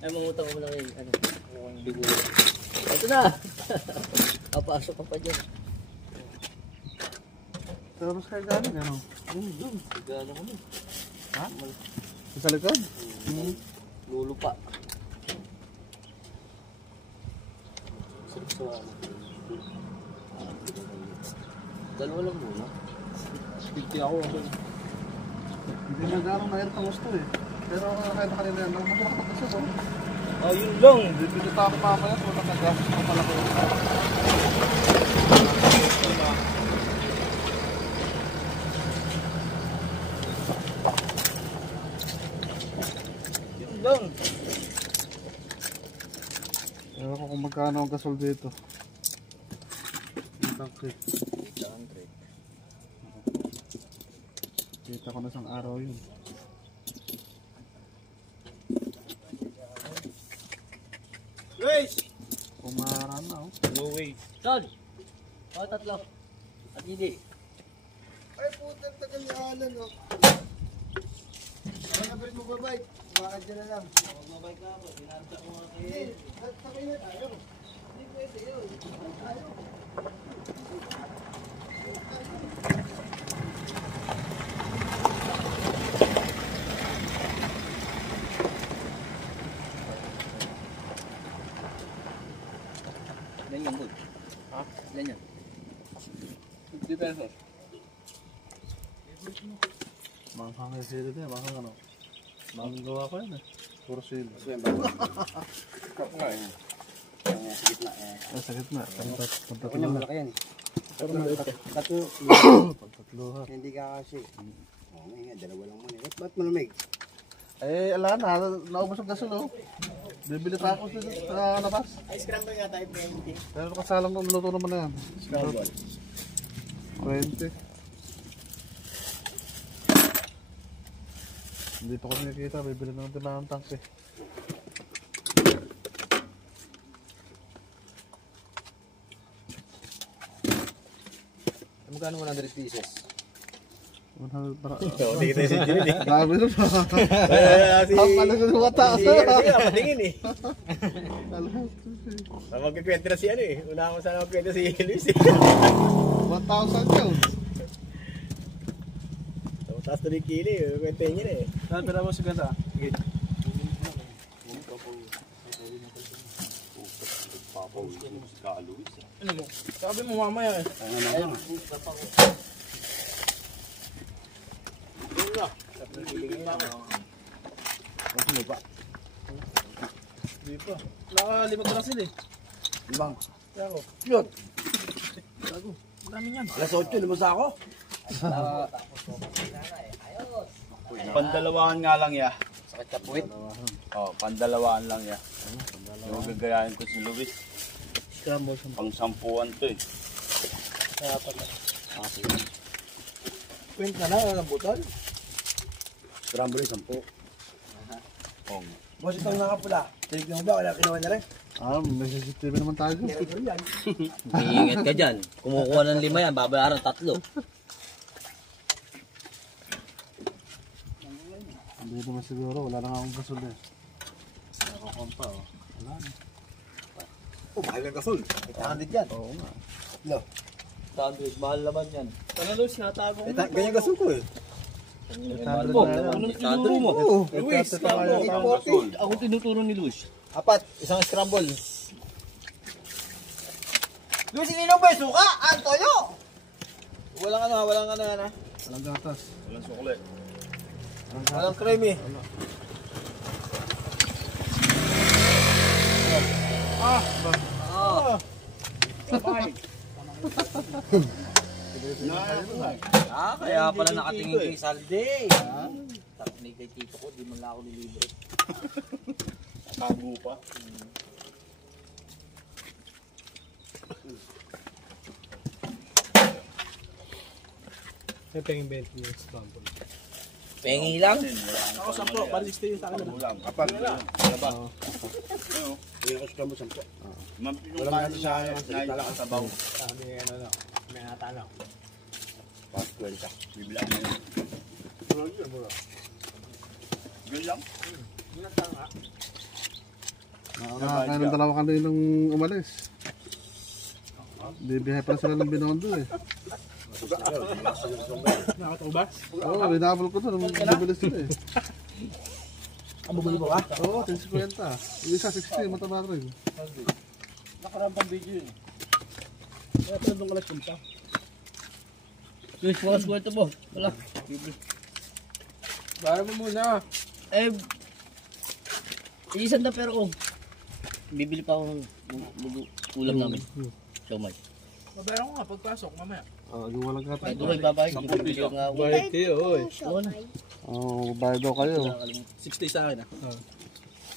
Ay, mangutang mo lang yung ano, yung bigo. Ito na! Kapasok ka pa dyan. Tapos kayo gano'n, gano'n? Doon. Gano'n kami. Ha? Sa likod? Lulupa. Sarap sa ano. Dalawa lang muna. 50 ako. Hindi na gano'ng mahirap ang gusto eh. Pero kahit kanina yan, magmamahal ka siya doon. Oh, yun lang. Bibili pa ako mamaya, kung nakagastos pa pala ko. Yun lang. Ewan ko kung magkano ang gasol dito. Kita ko na isang araw yun. Race! Umaran na oh. No way. Son! O, tatlo. At hindi. Ay, putang tagal ni Alan, oh. Ano ba mo babay? Bakit dyan na lang? Magbabay ka ako. Pinanta ko nga kayo. Hindi, sakay na tayo. Hindi pwede yun. Tayo. Yan yung good. Ha? Yan yan. 50 pesos. Manghang yung sili din, manghang ano. Manghang gawa ko yun eh. Puro sili. Kap nga yun. Sa gitna eh. Sa gitna. Ako niya malaki yan eh. Pero tatlo. Pagtatluhan. Hindi ka kasi. Oo nga, dalawa lang muna. Ba't malamig? Eh, ala na. Naubos ang gasol oh. Bibili pa ako sa labas. Ay, scramble nga tayo 20. Pero kasalang kong luto naman na yan. Scramble. 20. Hindi pa ko nakikita. Bibili na natin ng tank eh. Magkano 100 pieces? 100 para. Hindi kita si Jimmy eh. Dami nun. Si... Ang pala sa mataas. Sige nga, patingin eh. Magkikwento na si ano eh. Una ko sana magkwento si Luis eh. 1,000 yun. Taas na rin kili eh. Kwentahin niya na eh. Saan pala mo si Ganda? Sige. Ano mo? Sabi mo mamaya eh. Ayun. Yun na. Ano ba? Hindi pa. Nakalimag na sila eh. Ibang. Kaya ako. Yun. Gago. Marami yan. Alas 8, lumos ako. Pandalawahan nga lang ya. Sakit ka puwit. Oh, pandalawahan lang ya. Yung gagayahin ko si Luis. Scramble sa Pang sampuan to eh. kaya pala. Kwent na lang ang butol. Scramble 10. Oh. Boss, itong nakapula. Tinignan mo ba? Wala kinuha na rin. May CCTV naman tayo. Iingat ka dyan. Kumukuha ng 5 yan, babayaran 3. Hindi naman siguro. Wala na nga akong gasol eh. Nakakompa oh. Wala na. Oh, mahal ng gasol. 800 yan. Oo nga. No. 100, mahal naman yan. Ano Luis, natago mo? Ganyan gasol ko eh. 800 mo, na yan. anong tinuturo mo? Oo. Luis, ako tinuturo ni Luis. 4, isang scramble. Luis, ininom ba yung suka? Ang toyo! Walang ano ha. Walang gatas. Walang sukle. Walang creamy. Kaya pala nakatingin kay Salde. Takinig kay tito ko, di man lang ako nilibre. Tago pa. Ito yung 20 years bumble. Pengi lang. Ako 10, balik stay sa akin. Kapag wala ba? Yung scramble 10. Yung kanin sa akin, sa sabaw. May ano na. May natanaw. Paskwenta. Bibilang mo yun. Yun lang. Nakakain ng dalawa kaninang umalis. Bibihay pala sila ng Binondo eh. Nakatubas? Oo, binabol ko to. Bibilis sila eh. Bumili mo ba? Oo, 10.50. Yung isa 60, mataba rin. Nakaraan pang video yun. Kaya pala doon kalat punta. Luis, bukas ko ito po. Wala. Bara mo muna. Eh, iisan na pero ko. Bibili pa ako ng ulam namin. Siomay. Mabayaran ko nga pagpasok mamaya. Oo, yung walang Kahit katay. doon babayad, bibili ko nga. Bayad kayo, oy. Wala. Oo, bayad daw kayo. 60 sa akin ah.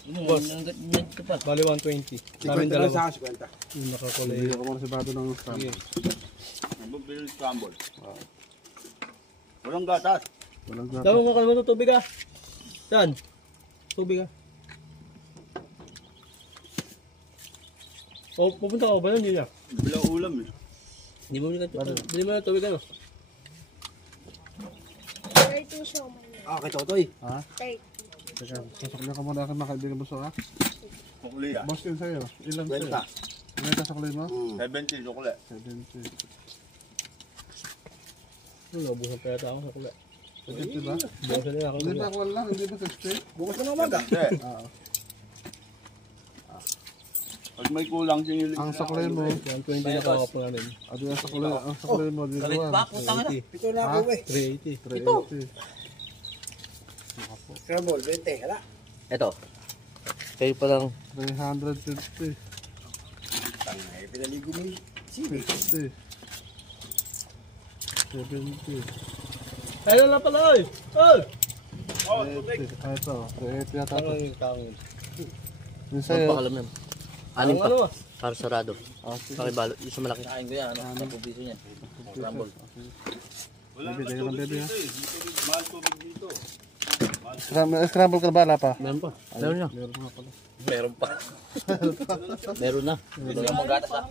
Boss. Ito pa. Bali 120. Namin dalawa. Yung nakakulay. Hindi ako muna si Bado ng stamp. Magbibili ng scramble. Walang gatas. Walang katay. Dapat mo kalma ng tubig ah. Saan? Tubig ah. Oh, pupunta ka ba yun? Hindi na. Bilang ulam eh. Hindi mo nila ito. Bili mo na tubig ano? 30 siomay. Ah, kay Totoy. Ha? 30. Teka, sasakli ka muna ako makaibigan mo ha? Sukli ah. Boss yun sa'yo. Ilan sa'yo? Kwenta. Ilan ka sakli mo? 70 sukli. 70. Nabuhan pa yata ako sa kulay. 70 ba? Bukasan na ako. Hindi ba ako lang? Hindi ba 60? Bukas na umaga. Hindi. Oo. Pag may kulang sinili. Ang sakli mo, 120 na pa po namin. adi ang sakli mo, di Galit ba? pa, putang na. Ito na ako eh. 380. 380. Scramble, 20. Hala. Ito. Kayo pa lang. 350. Tangay, pinaligo mo yun. 60. 70. Tayo na pala oy! Oy! 80. Ah, ito. 380 yata ito. Tangin, tangin. Yung sa'yo. Magpakalam yan. Anim pa. Ano? Para sarado. Ah, sige. Pakibalo. Isa malaki. Kain ko yan, ano? 10 piso niyan. Scramble. Wala Baby, na tayo ng tubig baby, dito eh. Mahal tubig dito. Scramble ka na ba? Wala pa? Meron pa. Meron na. Meron nga pala. Meron pa. Meron na. Ito lang mong gatas ha.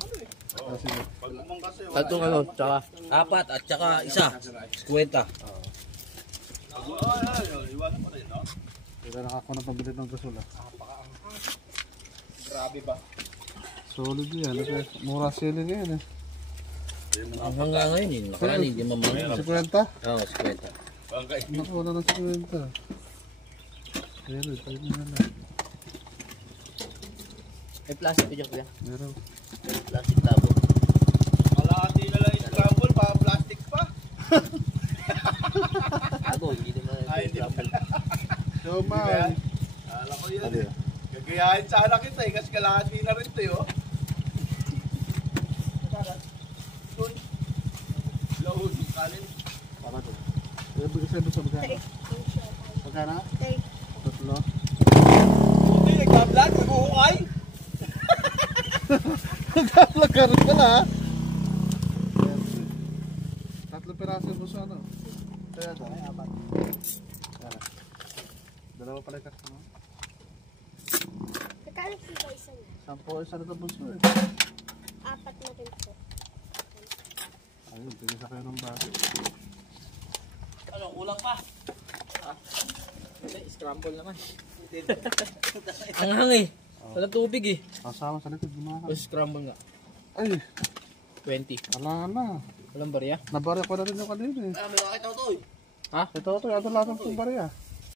Ah, sige. Pag umang kasi Tatong ano, tsaka. 4 at saka isa. 50. iwanan mo rin, no? Kaya nakakuna pambili ng gasol ah. Grabe ba? Solid yan. Mura sili ngayon eh. Ang hanggang ngayon yun. Nakaraan hindi mamahal. 50? Oo, 50. Naku, wala ng 50. Ayan eh, tayo na lang. May plastic ko dyan kuya. Meron. Plastic tabo. Kalahati na lang yung scramble, pa plastic pa. Ako, hindi naman. Ay, hindi Yo, man. Alam ko yan Ano eh. yan? Gagayahin sana kita eh, kasi kalahati na rin ito eh, oh. Doon. Lahod, kanin. Para to. Eh, bigay sa'yo sa magkano? 30 siomay. Magkano? 30. Tatlo? Buti, nagbablog, nag-uukay. Nagkaplag ka rin pala ha? Tatlong piraso mo sa ano? Kaya ito? Ay, 4. Dalawa pala yung kaksa mo? Magkano po ba isa niya? 10 isa na ito bunso eh. 4 na rin po. Ayun, tingin sa kayo ng bago. Ano, kulang pa? Scramble naman. Ang hang eh. Wala tubig eh. Kasama sa likod, gumahan. O scramble nga. Ay, 20. wala na. Walang barya. Nabarya ko na rin yung kanina eh. Ay, may kakita ko to eh. Ito, ito, ito lahat ng bariya.